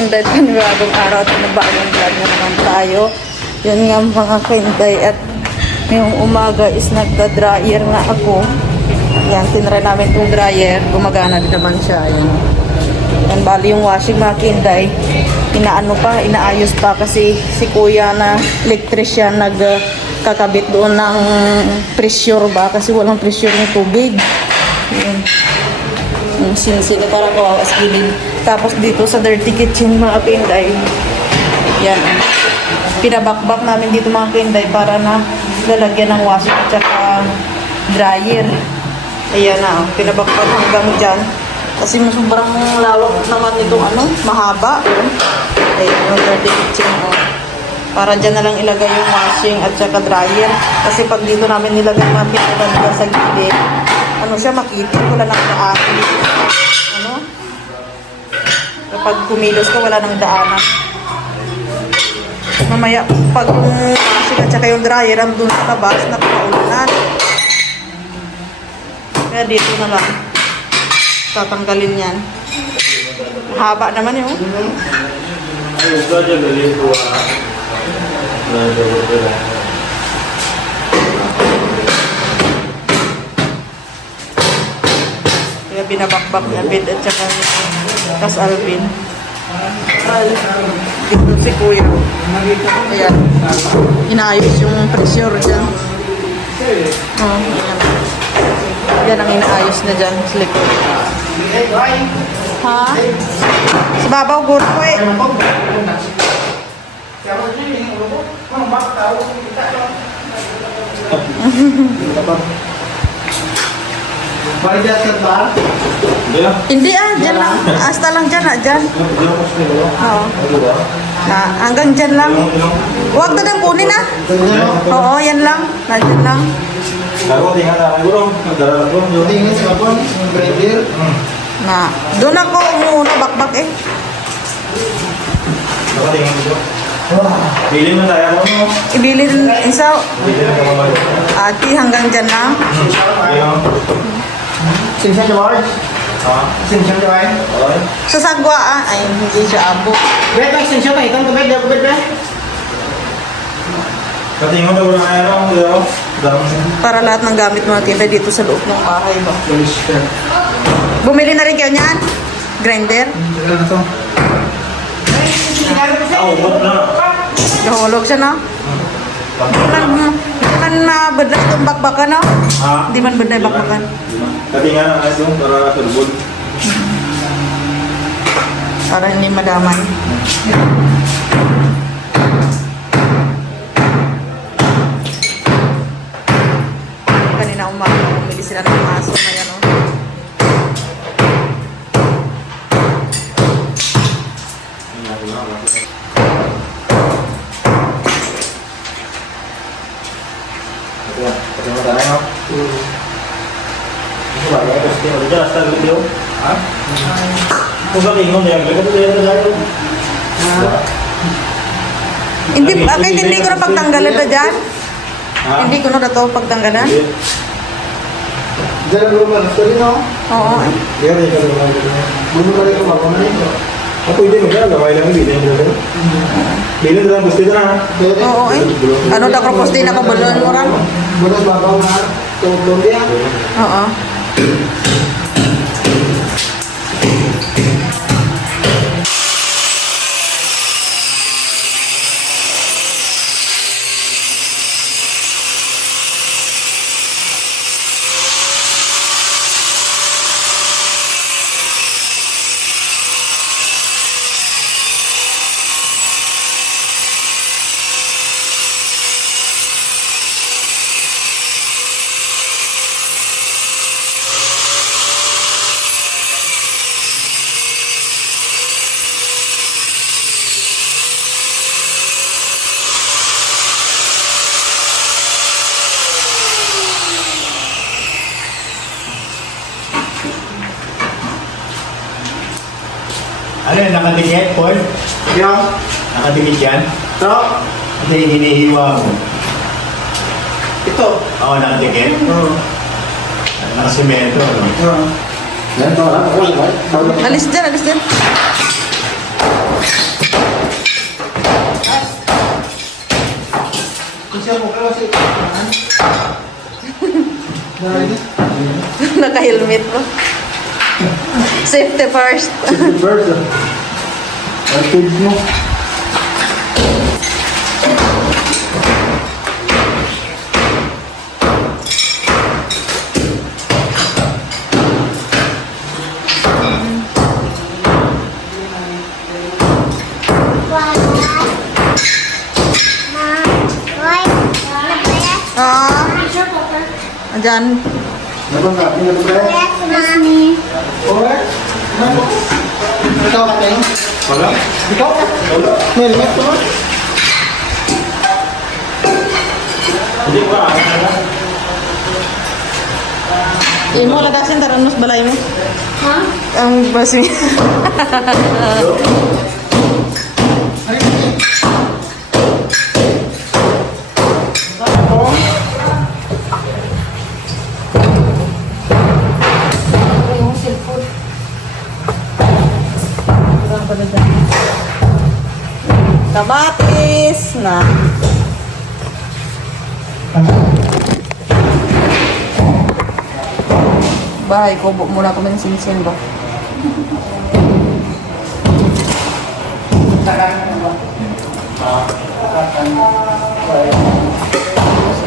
kainday, panibagong araw at panibagong vlog na naman tayo. Yun nga mga kainday, at ngayong umaga is nagda-dryer nga ako. Yan, tinry namin itong dryer. Gumagana din naman siya. Yan, bali yung washing mga kainday. Inaayos pa kasi si kuya na electrician nagkakabit doon ng pressure ba? Kasi walang pressure ng tubig. Yan. Yung sinsili para kawawa sa gilid. Tapos dito sa dirty kitchen mga kainday, yan, pinabakbak namin dito mga kainday para na lalagyan ng washing at saka dryer. Ayan na, pinabakbak hanggang dyan. Kasi sobrang lawak naman itong mahaba. Ayan yung dirty kitchen. Para dyan na lang ilagay yung washing at saka dryer. Kasi pag dito namin nilagay mga pinabakbak sa gilid, siya makita, wala nang daanan. Kapag kumilos ka, wala nang daanan. Mamaya, pag yung washing at saka yung dryer, andun sa labas, nakakaulanan. Kaya dito na lang. Tatanggalin yan. Haba naman yun. Kaya binabakbak niya bed at saka tas Alvin. Dito si kuya. Ayan. Inaayos yung pressure dyan. Ayan. Yan ang inaayos na dyan. Slick. Ha? Sa babaw guro ko eh. Hindi dyan lang. Hasta lang dyan dyan. Oo. Hanggang dyan lang. Huwag na nang kunin Oo, yan lang. Dyan lang. Doon ako muna bakbak eh. Bilin mo tayo mo. Ibilin isa. Ati hanggang dyan lang. Sinsya George? Sinsya George? Sa sagwa ay hindi siya abo. Bet, sinsya ka itong kabet, daw kabet ba? Katingon na wala ayaw. Para lahat ng gamit mga kita dito sa loob ng bahay ba. Bumili na rin kayo niyan? Grinder? Tagal na to. Nahulog siya, no? Hindi man mabadla itong bakbakan, no? Hindi man badla yung bakbakan. Katingan na ito para turbol. Para hindi madamay. Kanina umaga, bumili sila ng maso na yan, no? Katingan tayo. Hindi, kahit hindi ko na pagtanggalan na dyan. Hindi ko na ito pagtanggalan. Diyan ang rumah, gusto rin no? Oo. Yan rin yung rumah. Buno ka rin ko, bako na rin. Pwede mo siya, gamay lang bilhin mo rin. Bilhin na lang, gusto ito na. Oo eh. Ano na propose din ako balon mo rin? Bunos babaw na, tulong dia. Oo. Ano yun, nakadikit, Paul? Yung, Nakadikit yan? ito, Ito yung hinihiwa mo. ito. Oo, nakadikit. Oo. Nakasimento, no? Oo. Yan to, ako, Alis dyan, alis dyan. siya mo kasi. Narinig? Naka-helmet mo. Safety first. Safety first. Arcade mo. Ah, andyan. Nabangga, hindi ko ba? Correct. Ikaw ka tayo? Wala? Ikaw? Wala. May helmet ko ba? Hindi ba? Imo lagasin taron mas balay mo. Ha? Ang basi. Kamatis na. Bahay ko, muna ko sinsin ba?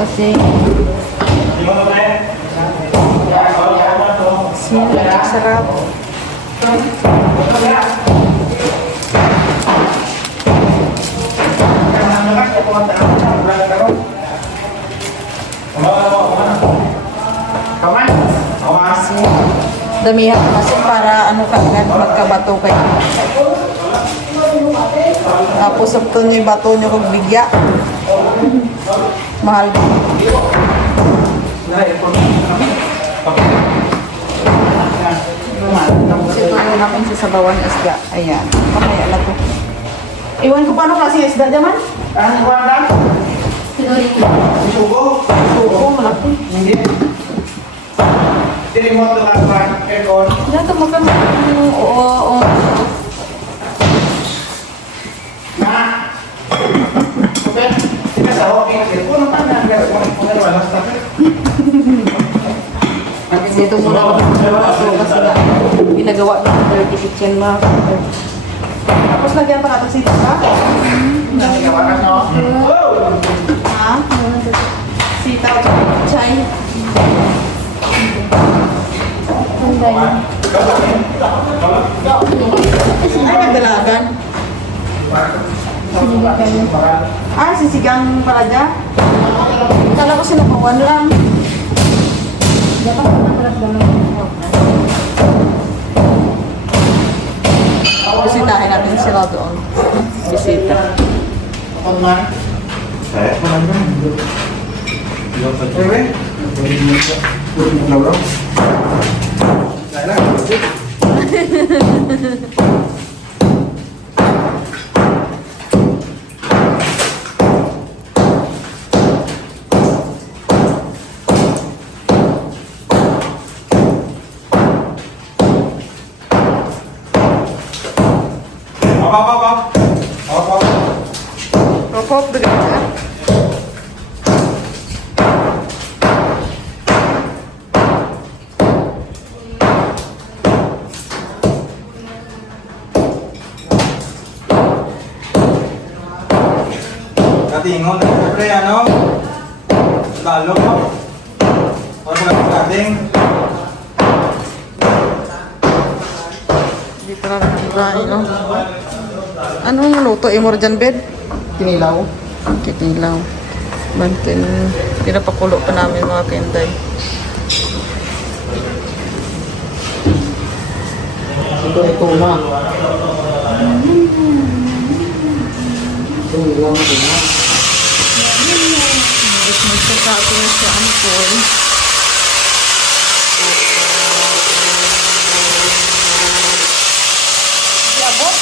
Kasi sarap. Kasi damihan ko kasi para ano kagad magkabato kayo. Tapos sakto niyo yung bato niyo kung bigya. Mahal. Tapos ito yung namin sa sabawan isda. Ayan. Mamaya na to. Iwan ko paano kasi isda naman? Ano ba na? Sugo? Oo, malaki. Hindi. Hindi mo ito ka aircon. Dito magkama. Oo. Na. Okay. Sige sa okay kasi. Kung naman na kung wala sa Dito muna ako kasi na ginagawa ng dirty kitchen mga kapatid. Tapos lagyan pa natin sito ha? Nagawa ka no? Ha? Sitaw, chay. Sunday. Ay, nagdalagan. Sisigang pala dyan? Kala ko sinapawan lang. Bisitahin natin sila doon. Bisita. Ako man. Eh? Ewe? Laro? Sana. Pop, begitu. Katingon na siyempre, ano? Lalo mo. Ano ba yung kating? Dito na lang no? Anong luto mo dyan, bed? Kinilaw. Kinilaw. Bantin. Pinapakulo pa namin mga kenday. Ito ay tuna. Ito yung tuna. Magsasako na siya ang corn. Yabot?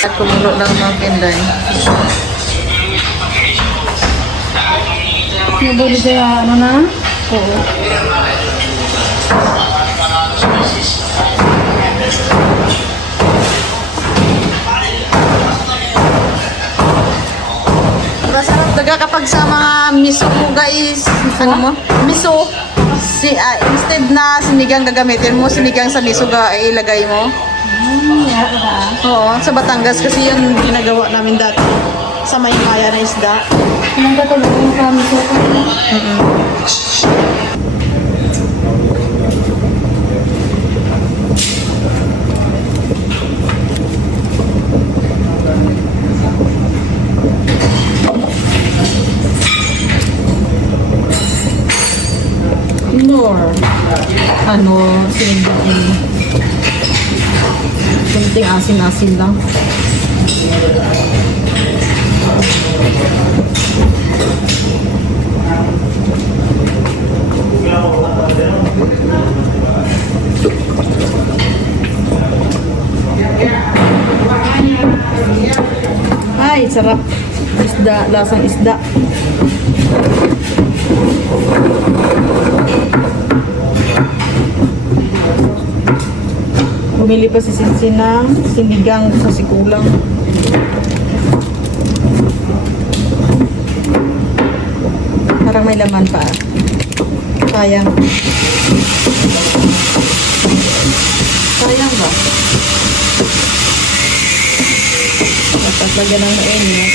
At kumulo ng mga Kenday. Nabuli kaya ano na? Oo. Masarap daga kapag sa mga miso mo guys. Ano mo? Miso. Instead na sinigang gagamitin mo, sinigang sa miso ilagay mo. Oo, sa Batangas kasi yun ginagawa namin dati. Sa may maya na isda. Anong katulog yung kami ko? Nor. Ano, sinigang. Kunting asin-asin lang. Ay, sarap. Isda, lasang isda. Bumili pa si Sinsin ng sinigang sa sikulang. Parang may laman pa. Sayang. Sayang ba? Tapos lagyan ng mainit.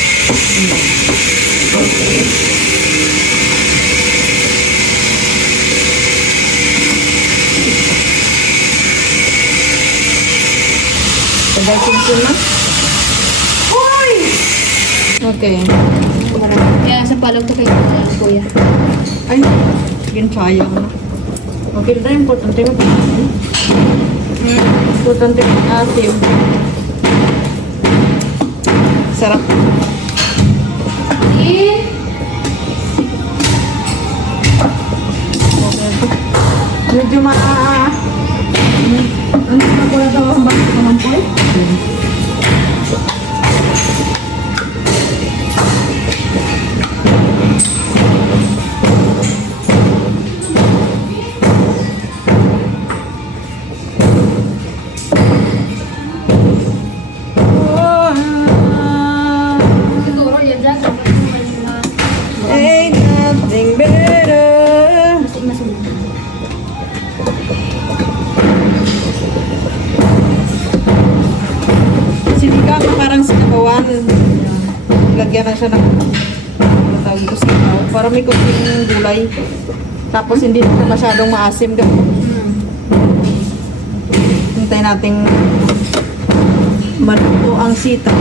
Tagal Sinsin na? Okay. Kaya sa palog to kayo, kuya. Ay, yun sayang na. Okay na, importante mo. Importante mo asim. Sarap. Okay. Medyo ano na ko na daw ang bakit naman po eh? Siguro yan dyan. Ain't nothing better. Masunod. Sinigang na parang sinabawan. Lagyan na siya ng tawag ko sinaw. Para may kunting gulay. Tapos hindi na masyadong maasim. Hintay nating maluto ang sitaw.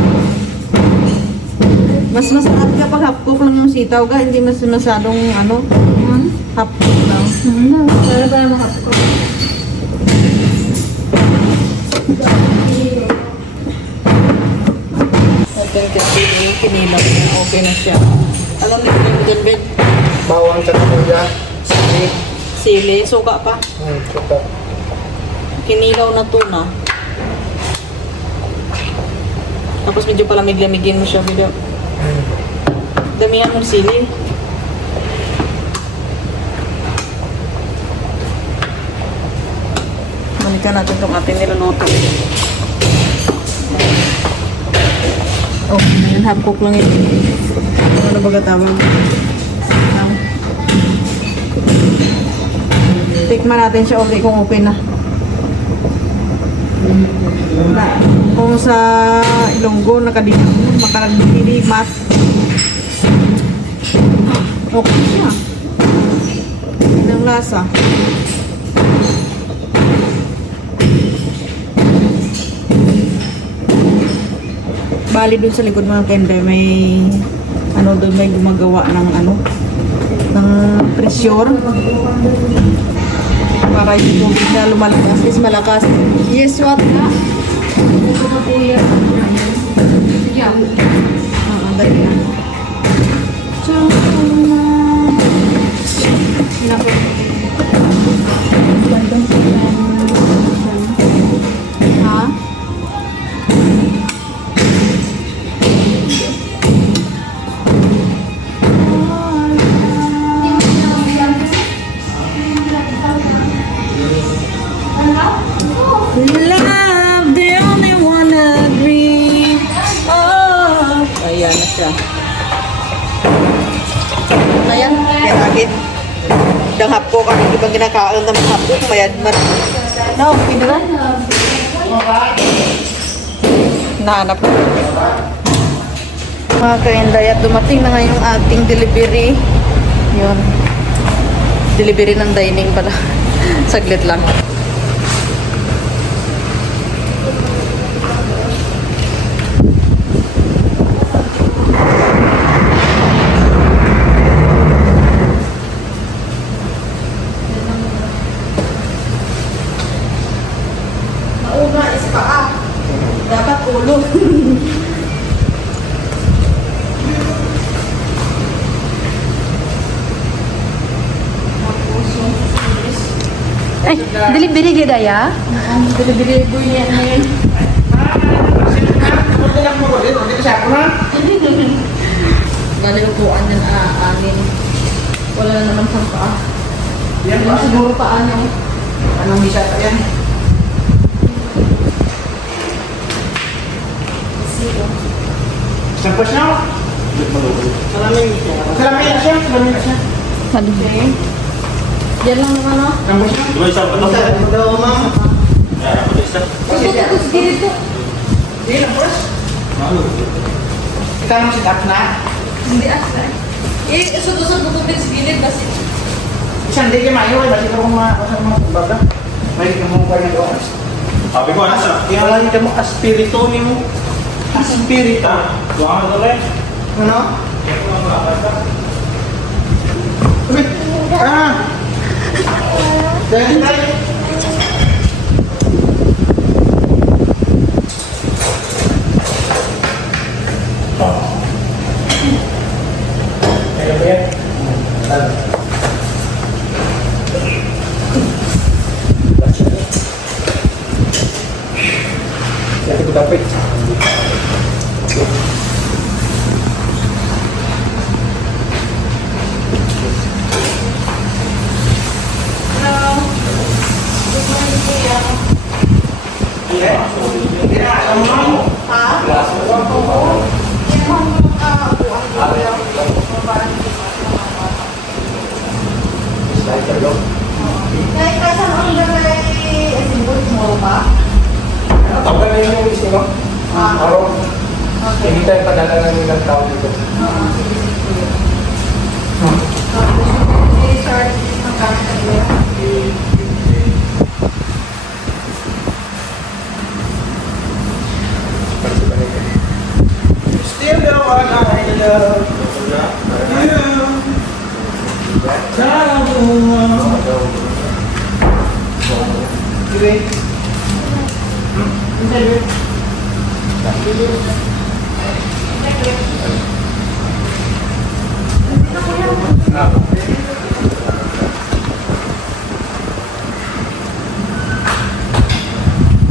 Mas masarap kapag half cook lang yung sitaw ga. Hindi masyadong half cook lang. Para para makapag. Natin kasi kinilaw niya. Okay na siya. Alam niyo yung dyan, Ben? Bawang sa kuya. Sili. Sili. Suka pa. Super. Kinilaw na tuna. Tapos medyo palamig-lamigin mo siya. Medyo damihan mong sili. Balikan natin itong ating niluluto. Oh, ayan, half cook lang ito. Ano ba katawag? Tikman natin siya okay kung okay na. Kung sa Ilonggo makaragdilimat. Okay siya. Yan ang lasa. Bali dun sa likod mga kende may doon may gumagawa ng ng pressure para yung tubig na lumalakas is malakas. Yes, what na? Ito na kuya. Yan. Dali na. Ha? Di ba ginakaon na mahapon, mayad man. No, hindi na. Nahanap ko. Mga kainday, at dumating na nga yung ating delivery. Yun. Delivery ng dining pala. Saglit lang. Mauna is paa. Dapat ulo. Ay, delivery gida ya? Delivery boy niya ngayon. Kunti lang mo ko dito. Dito siya ako na. Bali upuan yan, anin. Wala na naman sa paa. Yan Yan ba? siguro paa niya. Anong misa pa yan? Sampos na ako. Salamin na siya. Salamin na siya. Okay. Yan lang naman, no? Sampos na. Di ba isang ano? Sampos daw, ma'am. Kaya ako isa. Dito. Hindi na, boss. Ano? Ikaw nang sit up na. Hindi asa. Usod-usod mo kung sa gilid kasi. Isang di kayo mayo. Basi ka kung mga kumbaga. May ka mong kanya doon. Sabi ko, ano sa? Wala ka mo aspirito ni mo. Aspirito. Tuwa ka rin. Ano? Uy! Ah! Dahil tayo. Kaya ba yan? Kaya ko dapat. Tawag na yung list mo? Araw. Hindi tayo padala ng ilang tao dito. Still the one I love.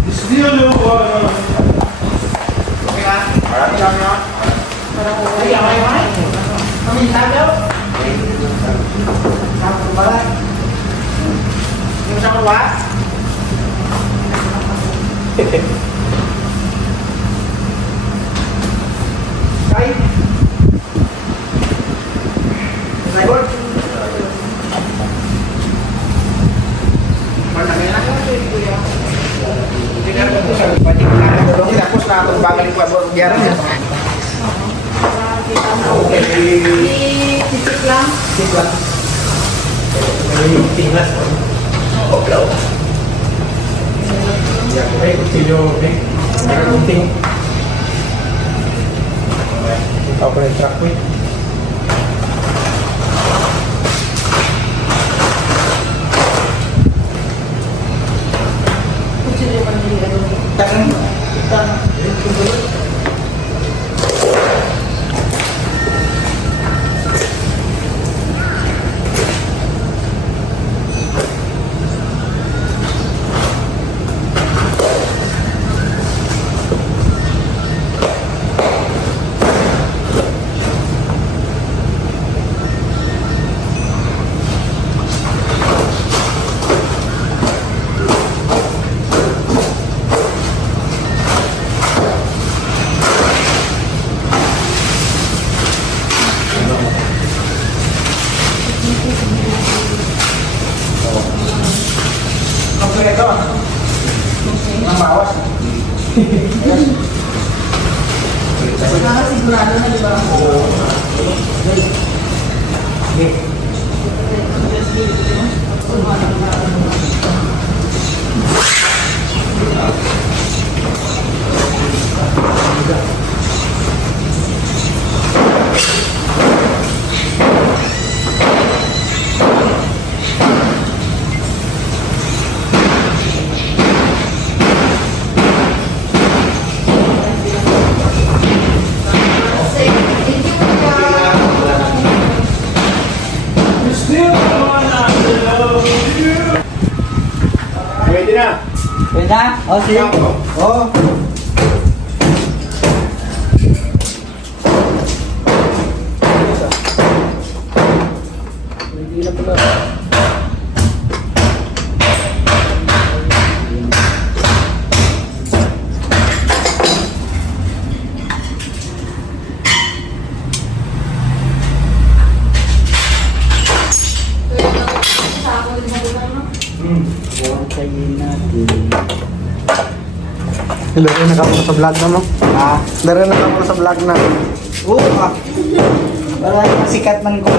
Still the one. Okay na? Marami lang na. Ay, ay. Kami tayo. Sabi ba? Yung sa kuwa? Kay? Sagot? Malaki na. Tingnan mo ito sa pating na doon. Tapos na itong bagal yung pabagyaran niya. Okay. Sisip lang. Sip lang. May tinglas. Oplaw. Ay, kutsilyo. May kunting. Ikaw pa rin truck mo. Kutsilyo man nila. para sigurado na, di ba? Pwede na. Pwede na? O, sige. O. Laro na ka sa vlog na mo. Ah, laro na ka sa vlog na. Oo, para sikat man ko.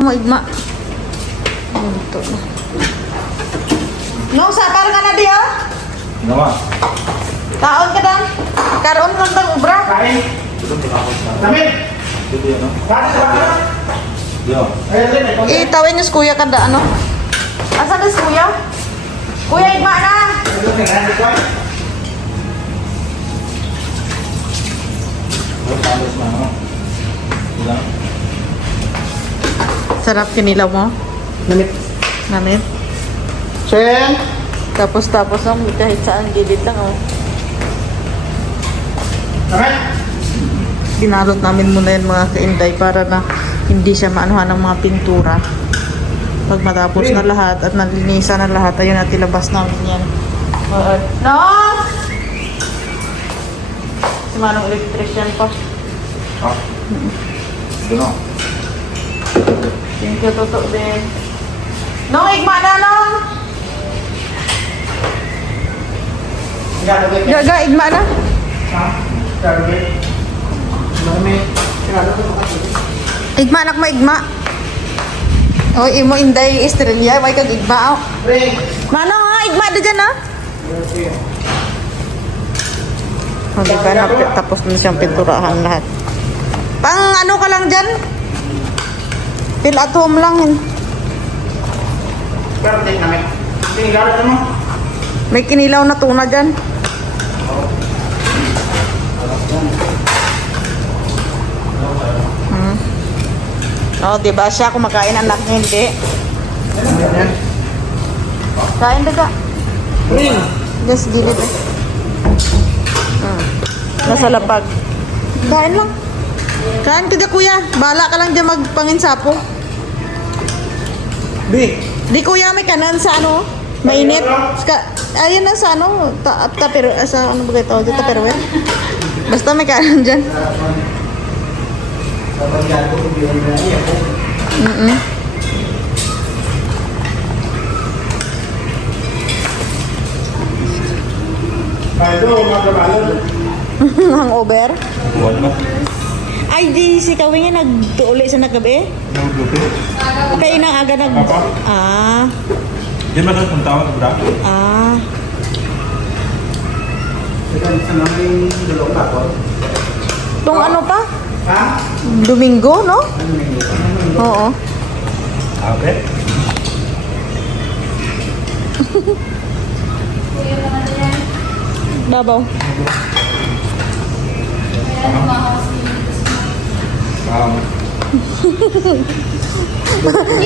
Maigma. Ito na. Nung sapar ka na di ha? Nawa. Kaon ka dan. Karoon lang tang ubra. Kain. Namin. Dito yan, no? Bakit ba? Yo. Itawin niyo si kuya kada ano? Asa na si kuya? Kuya, igma na! Tapos na, no? Diba? Sarap kinilaw mo. Namit. Namit. Chen. Tapos ang kahit saan gilid lang oh. Namit. Pinalot namin muna yan mga kainday para na hindi siya maanuhan ng mga pintura. Pag matapos na lahat at nalinisan na lahat, ayun at ilabas namin yan. No! Si Manong electrician pa. Ah. Doon, no? Thank you, Toto din. Nong, igma na, Nong! Gaga, igma na. Ha? Garbe. Namit. Igma, anak mo, igma. O, imo inday estrella, may kag igma. Oh. Pre. Manong, ha? Igma na dyan, ha? O, di ba, tapos na siyang pinturahan lahat. Pang ano ka lang dyan? Feel at home lang. Garbe namit. Sige, garbe mo. May kinilaw na tuna dyan. Oh, di ba siya kumakain, anak niya hindi. Kain daga. Ring. Just gilid eh. Nasa lapag. Kain lang. Kain ka dyan, kuya. Bahala ka lang dyan magpanginsapo. B. Di kuya, may kanan sa ano? Mainit. Ayun na sa ano? Sa ano ba ito? Dito perwer. Basta may kanan dyan. Baldo, magkabalod. Hangover. Buwan mo. Ay, di si Kawin nga nagtuuli sa nagabi. Kayo nang aga nag... Ah. Di ba doon kung tawag ko bra? Ah. Sa namin dalawang bakot. Itong ano pa? Ha? Domingo, no? Oo. Okay. Dabaw.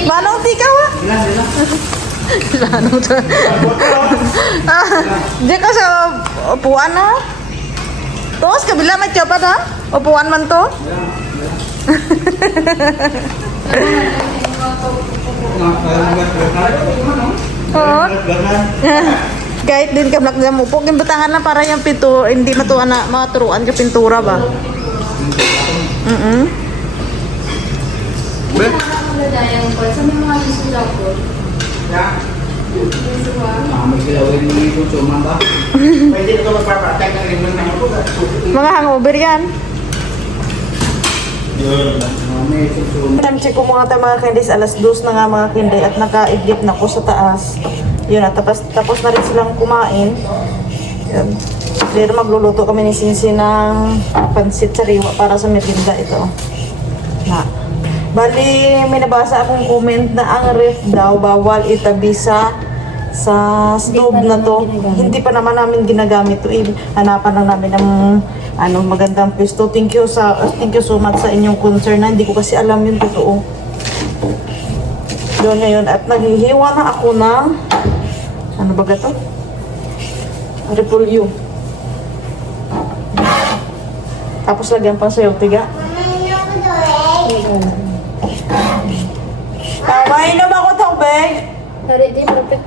Manong tikaw ah. Manong to. Di ka sa upuan na. Tos, kabila may tiyapa na. Upuan man to. Oo. Kahit din ka black mo po, batangan na para yung pintura, hindi matuan na maturuan ka pintura ba? Sa may mga gusto ko. May kilawin mo yung suman ba? Pwede na ito magpapatak ng rin ng ako. Mga hangover yan. May suman. Check ko mga candies, alas 2 na nga mga candy at nakaidlip na ko sa taas. Yun na, tapos na rin silang kumain. Yun. Pero magluluto kami ni Sinsi ng pansit sariwa para sa merienda ito. Na. Bali, may nabasa akong comment na ang ref daw bawal itabi sa stove na to. Hindi pa naman namin ginagamit to. Hanapan lang namin ng magandang pwesto. Thank you so much sa inyong concern na hindi ko kasi alam yung totoo. Doon ngayon at naghihiwa na ako ng ano ba to? Repolyo. Tapos lagyan pang sayo, tiga. Inom ako tubig. Dari di perfect.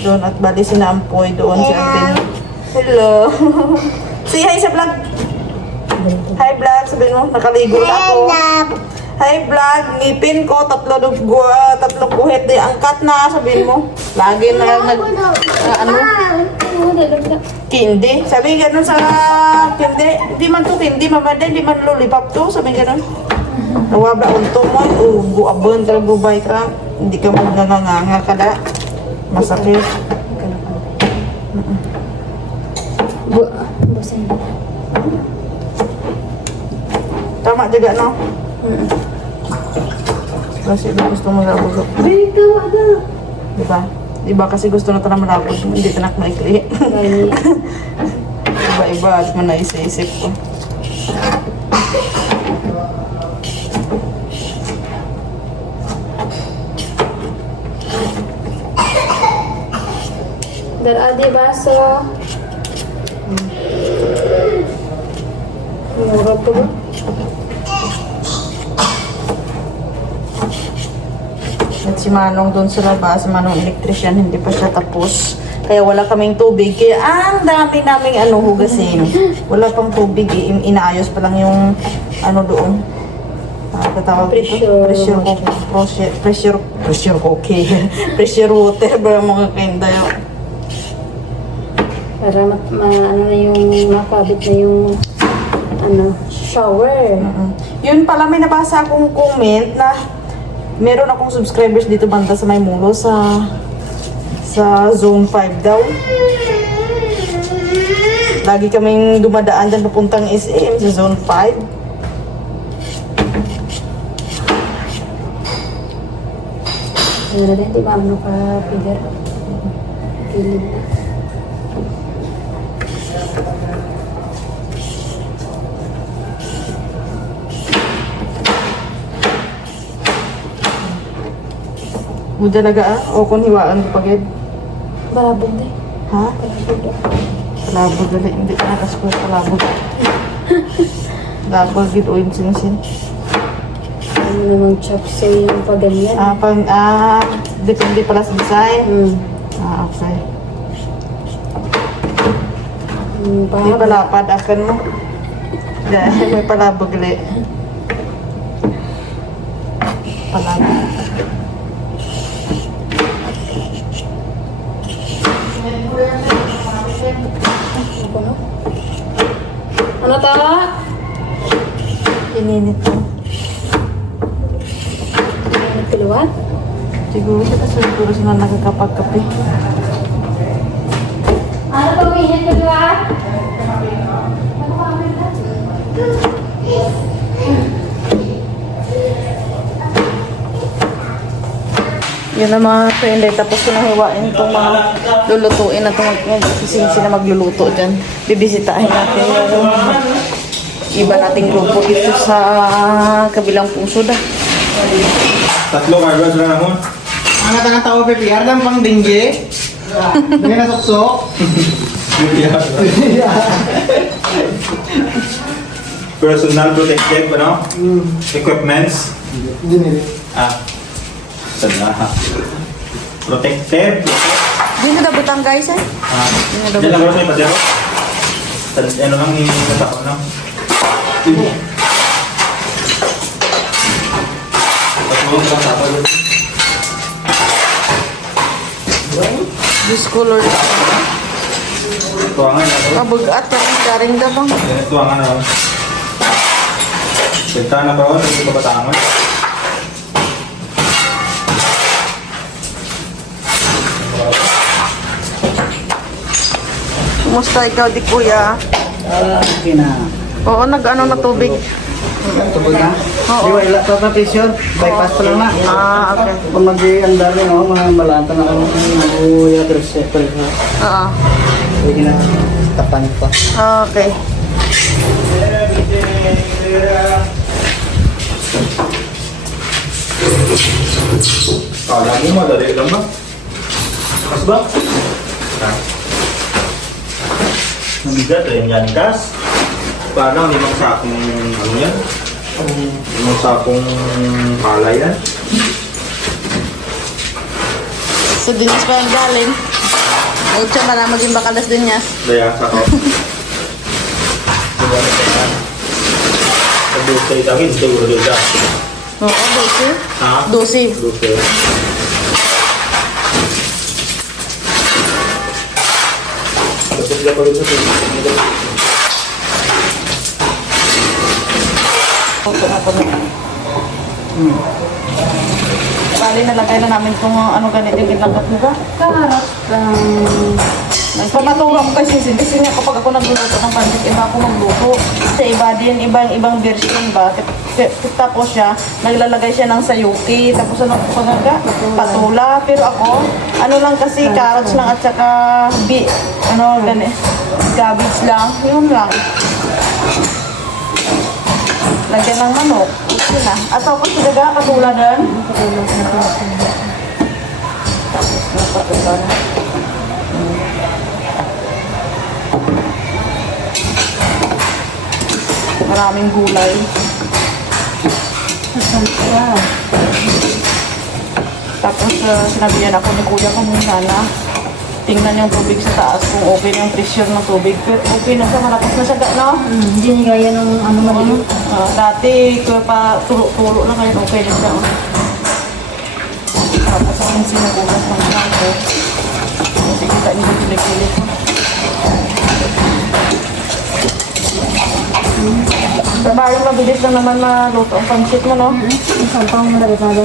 Doon at bali sinampoy doon si Atin. Hello. Say hi sa vlog. Hi vlog, sabihin mo, nakaligo na ako. Hi vlog, ngipin ko, tatlong guhit di angkat na, sabihin mo. Lagi na lang kindi. Sabi ganun sa kindi. Di man to kindi, mamada, di man lollipop to, sabi ganun. Nawabla unto mo, guabon, talagubay ka. Hindi ka magnganganga ka da. Masakit. Bosan. Tama juga, no? Kasi gusto mo labog. Very tawa na. Diba? Diba kasi gusto na tayo malabog. Hindi tanak maikli. Iba-iba at man naisip ko. Daradi baso. Murag ko ba? At si Manong doon sa labas, Manong electrician, hindi pa siya tapos. Kaya wala kaming tubig. Kaya ang dami naming hugasin. Wala pang tubig. Inaayos pa lang yung doon. Tatawag dito? Pressure cooker. Pressure water ba mga kinda yun? Para na yung makabit na yung shower. Yun pala, may nabasa akong comment na meron akong subscribers dito banda sa Maymulo sa Zone 5 daw. Lagi kaming dumadaan dyan papuntang SM sa Zone 5. Ano rin, di ba ano ka figure? Kilid na. Mo talaga o kung hiwaan ko pagid. Balabog din. Ha? Balabog. Labog gali, hindi ka nakaskoy pa labog. Labog gid o yung sinsin. Ano namang chop suey yung paganyan. Depende pala sa design. Okay. Di palapad akan mo. Dahil may palabog gali. Palabog. Ano ta? Ininit mo. Ano piluan? Siguro sila nagkakapag-kape. Ano to, minit ka piluan? Yun ang mga friend tapos ko nang hiwain itong mga lulutuin na itong magsisinsi na magluluto dyan. Bibisitahin natin yung iba nating grupo dito sa kabilang puso da. Tatlo cargoes na naman. Ang natang tao PPR lang pang dingge. Hindi na suksok. Personal protective, equipments. Hindi nila. Sana. Protective. Di na dabutang guys eh. Ah, yan lang guys, may pasero. Ano lang yung natakot lang. Patulong lang tapos yun. This color. Tuwangan na bro. Mabugat yung daring dabang. Tuwangan na bro. Benta na bro, hindi ka batangan. Kumusta ikaw di kuya? Okay na. Oo, nag-ano na tubig. Tubod na? Oo. Di ba ila pa pressure? Bypass pa lang na. Ah, okay. Kung mag-andar na ako, mga malata na ako. Nakuya pressure. Oo. Pwede na tapan pa. Okay. Kala mo madali lang ba? Mas ba? Mabigat eh, yan gas. Paano, limang sakong ano yan? Limang sakong palay yan. So, dinis pa yung galing. Huwag siya na maging bakalas din niya. Daya, sako. Diba na kaya? Pag-dusay sa akin, siguro din siya. Oo, 12. Ha? 12. Dusay. Tapos sila pa rin sa tingin. Ito na ito na. Bali, nalagay na namin kung ano ganito yung ginlagat mo ba? Kaharap. Pamaturo ko kasi nga kapag ako nagluluto ng pancit, iba ako magluto. Sa iba din, ibang version ba? Tapos siya, naglalagay siya ng sayuki, tapos ano pagaga? Patula. Pero ako, ano lang kasi, carrots lang at saka cabbage lang. Yun lang. Lagyan ng manok. Yun na. At tapos pagaga, patula din. Tapos napatula na. Maraming gulay. Tapos sinabihan ako ni kuya ko muna na tingnan yung tubig sa taas kung okay na yung pressure ng tubig. Pero okay na siya, malakas na siya, no? Hindi niya gaya ng ano maliit. Dati, kaya pa tulo-tulo na ngayon, okay na siya. Tapos ako yung sinubukas ng ko. Kasi kita niyo yung kilik-kilik ko. Trabaho mabilis lang naman maluto ang pancit mo, no? Ang sampang mo nagkakada.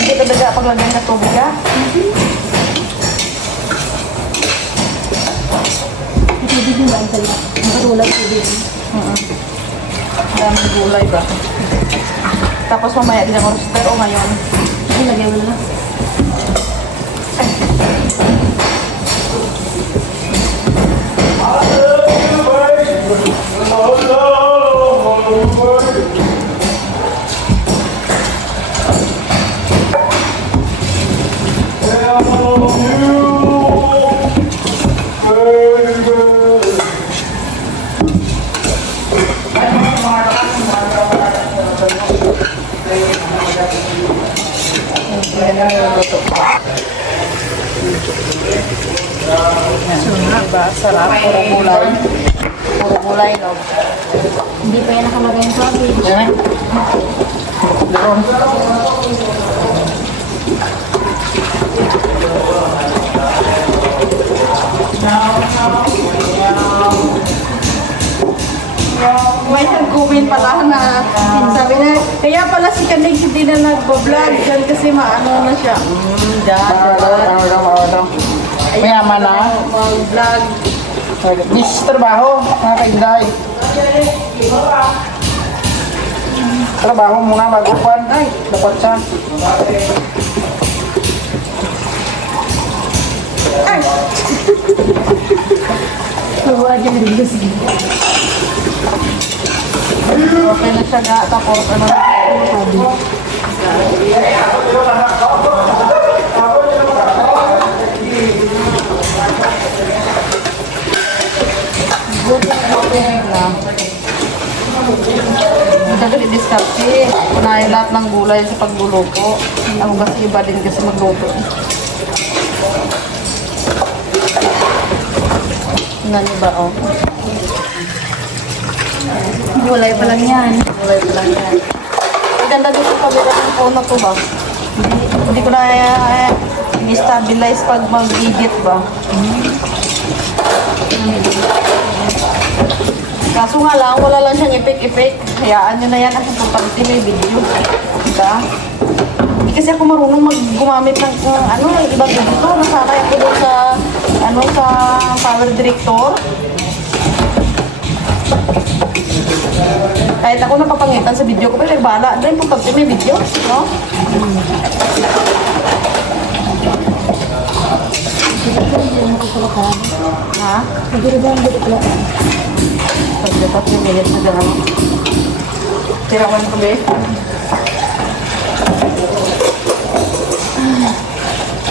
Hindi ka daga paglagay na tubig, ha? Tubig yung baan sa'yo. Matulad tubig. Daming gulay ba? Tapos mamaya din ako roster o ngayon. Ay, lagyan mo na. Diba? Sarap. Puro gulay. Puro gulay, no? Hindi pa yan nakalagay yung tubig. Yan. May nag-comment pala na sabi na, kaya pala si Kanig hindi na nag-vlog dyan kasi maano na siya. Mayaman na. Mag-vlog. This trabaho, mga kainday. Trabaho muna mag-upan. Ay, dapat siya. Nabuha dyan rin gusto. Okay na siya ga. Tapos ano sabi. Good na. Kasi discarte. Kunay sanay lahat ng gulay sa pagluluto. Ako kasi iba din kasi magluto. Tingnan niyo ba, oh? Gulay pa lang yan. Gulay pa lang yan. Ang ganda dito sa kabila ng phone na to ba? Hindi ko na i-stabilize pag mag-edit ba? Kaso nga lang, wala lang siyang epek-epek. Hayaan nyo na yan. Ang importante may video. Diba? Hindi kasi ako marunong gumamit ng ibang editor. Nasakay ako doon sa sa Power Director. Kahit ako napapangitan sa video ko, pero bala. Ang importante may video, no? Ha? Siguro ba ang dito pala? Pagdapat yung minutes na gano'n. Tirawan ko ba eh?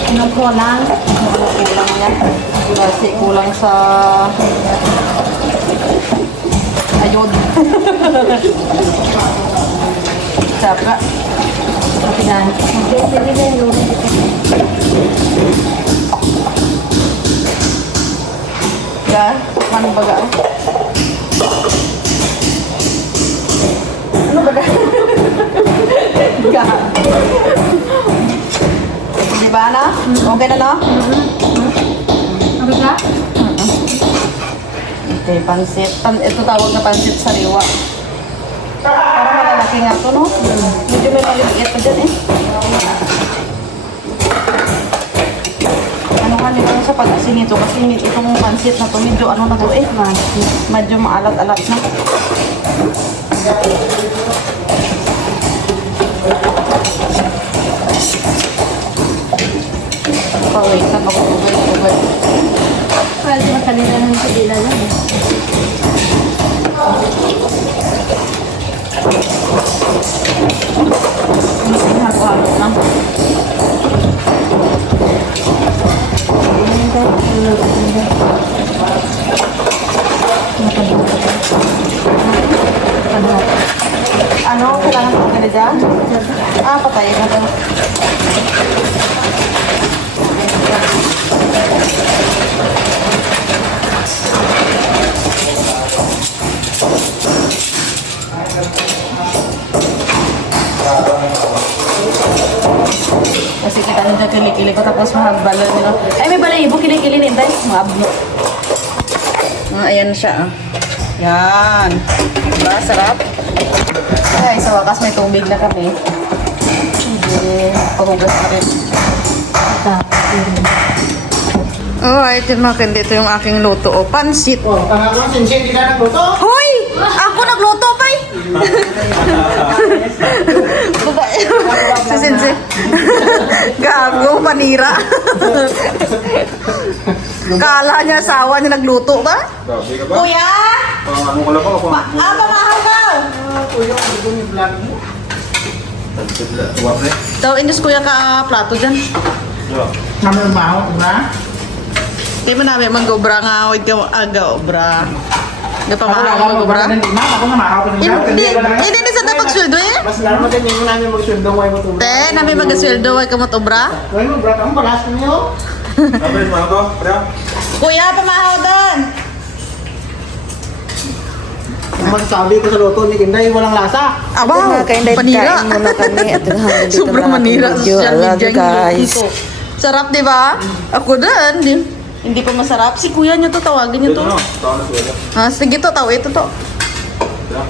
Ano ko lang? Kulang yan. Kasi kulang sa ayod. Tsaka. Yan. Sige na yung luto dito. Yan. Manong baga. Ano baga? Gahan. Diba na? Okay na no? Okay ka? Okay, pansit. Ito tawag na pansit sariwa. Parang malalaki nga to, no? Medyo may maliit pa dyan eh. Ano nga nila sa pag-asin ito? Kasi itong pansit na to, medyo ano na to eh. Medyo maalat-alat na. Wait lang ako. Wait. Pwede matalila ng kadila lang. Halo-halo lang. Ano? Kailangan ko ka dyan? Patayin na daw. Kasi kita nyo kilikili ko tapos mahagbala nila. Ay, may balayibo kilikili ni Inday. Maabno. Ayan siya. Yan. Diba? Sarap. Ay, sa wakas may tubig na kami. Hindi. Pahugas na rin. Alright, yun mga kindi. Ito yung aking luto. O, pansit. Oh, tangan mo, Sinsin, hindi ka nagluto? Hoy! Ako nagluto pa eh! Babae. Si Sinsi. Gago, panira. Kala niya asawa niya nagluto ba? Grabe ka ba? Kuya! Ano ko lang ako? Pamahaw ka! Kuya, ang gusto ni vlog mo. Tuwap na eh. Daw, indus kuya ka plato dyan. Namin mahal, na? Kaya mo namin mag-obra nga, huwag ka aga-obra. Hindi pa mahal mag-obra? Ako na mahal. Hindi sa dapat sweldo eh. Mas lalo mo din yung namin mag-sweldo mo ay matubra. Te, namin mag-sweldo, huwag ka matobra. Huwag mo, brat, ang palas niyo. Sabi, ano to? Kaya? Kuya, pamahaw doon! Magsabi ko sa luto ni Kinday, walang lasa. Aba, panira. Kain muna kami at hanggang dito Sobrang na manira sa ating video. social I love media you guys. ito. Sarap, di ba? Ako din. Hindi pa masarap. Si kuya niyo to, tawagin niyo Dito to. no? Tawa na sila. Sige to, ito to. Kaya?